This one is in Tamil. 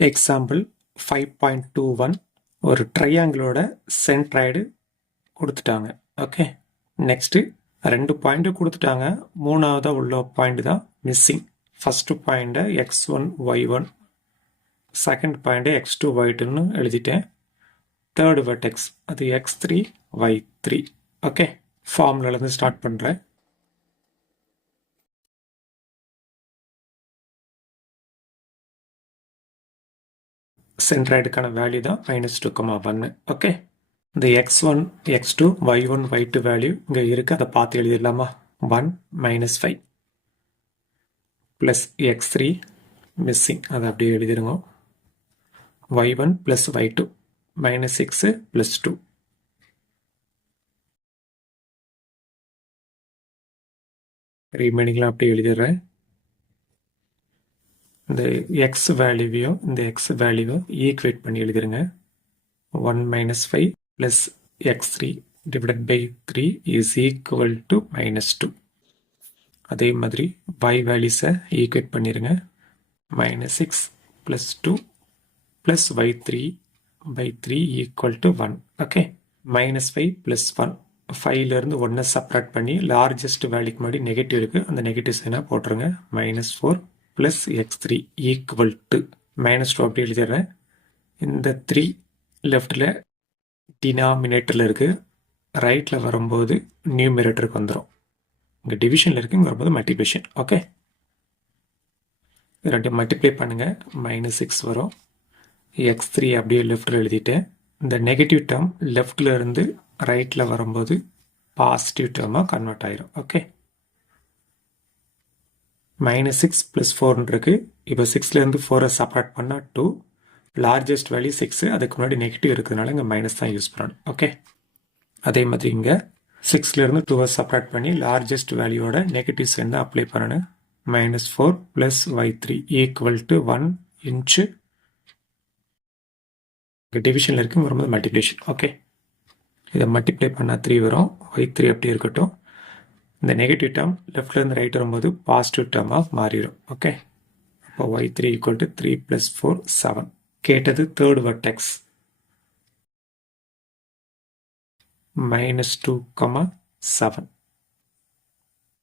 எக்ஸாம்பிள் 5.21 ஒரு ட்ரையாங்கிளோட சென்ட்ராய்டு கொடுத்துட்டாங்க. ஓகே, நெக்ஸ்ட்டு 2 பாயிண்ட் கொடுத்துட்டாங்க. மூணாவதாக உள்ள பாயிண்ட் தான் மிஸ்ஸிங். ஃபஸ்ட்டு பாயிண்ட்டை x1 y1, செகண்ட் பாயிண்ட்டை x2 y2ன்னு எழுதிட்டேன். தேர்டு வெர்டெக்ஸ் அது x3 y3. ஓகே, ஃபார்முலாலேருந்து ஸ்டார்ட் பண்ணுறேன். சென்ட்ராய்டுக்கான வேல்யூ தான் -2,1. ஓகே, இந்த x1 x2 y1 y2 value இங்கே இருக்குது, அதை பார்த்து எழுதிடலாமா? 1 -5 ப்ளஸ் x3 மிஸ்ஸிங், அதை அப்படியே எழுதிடுங்க. y1 plus y2 -6 plus 2. ரிமைனிங்லாம் அப்படியே எழுதிடுறேன். இந்த எக்ஸ் வேல்யூவையும் இந்த எக்ஸ் வேல்யூவும் ஈக்குவேட் பண்ணி எழுதிருங்க. 1 -5 plus x3 divided by 3 is equal to -2. அதே மாதிரி y வேல்யூஸை ஈக்குவேட் பண்ணிடுங்க. -6 plus 2 plus y3 by 3 equal to 1. Okay, -5 plus 1, 5லேருந்து 1 சப்ராக்ட் பண்ணி லார்ஜஸ்ட் வேல்யூக்கு முன்னாடி நெகட்டிவ் இருக்குது, அந்த நெகட்டிவ் சைனாக போட்டுருங்க. -4 ப்ளஸ் x3 ஈக்குவல் டு -2 அப்படி எழுதிடுறேன். இந்த 3 லெஃப்டில் டினாமினேட்டரில் இருக்குது, ரைட்டில் வரும்போது நியூமினேட்டருக்கு வந்துடும். இங்கே டிவிஷனில் இருக்குது, இங்கே வரும்போது மல்டிப்ளிகேஷன். ஓகே, ரெண்டு மல்டிப்ளை பண்ணுங்கள், -6 வரும். x3 அப்படியே லெஃப்டில் எழுதிட்டேன். இந்த நெகட்டிவ் டேர்ம் லெஃப்டில் இருந்து ரைட்டில் வரும்போது பாசிட்டிவ் டேர்மாக கன்வெர்ட் ஆயிரும். ஓகே, -6 ப்ளஸ் 4 இருக்கு. இப்போ 6லேருந்து 4 செப்பரேட் பண்ணால் 2, லார்ஜஸ்ட் வேல்யூ 6, அதுக்கு முன்னாடி நெகட்டிவ் இருக்கிறதுனால இங்கே மைனஸ் தான் யூஸ் பண்ணணும். ஓகே, அதே மாதிரி இங்கே 6லேருந்து 2 செப்பரேட் பண்ணி லார்ஜஸ்ட் வேல்யூவோட நெகட்டிவ் சைன் தான் அப்ளை பண்ணணும். -4 plus y3 equal to 1 inch டிவிஷனில் இருக்கு, வரும்போது மல்டிப்ளிகேஷன். ஓகே, இதை மல்டிப்ளை பண்ணால் 3 வரும். y3 அப்படி இருக்கட்டும். இந்த நெகட்டிவ் டேர்ம் லெஃப்ட்லேருந்து ரைட் வரும்போது பாசிட்டிவ் டேர்மாக மாறிடும். ஓகே, அப்போ y3 ஈக்குவல் டு 3 ப்ளஸ் 4 7. கேட்டது தேர்ட் வெர்டெக்ஸ் -2,7.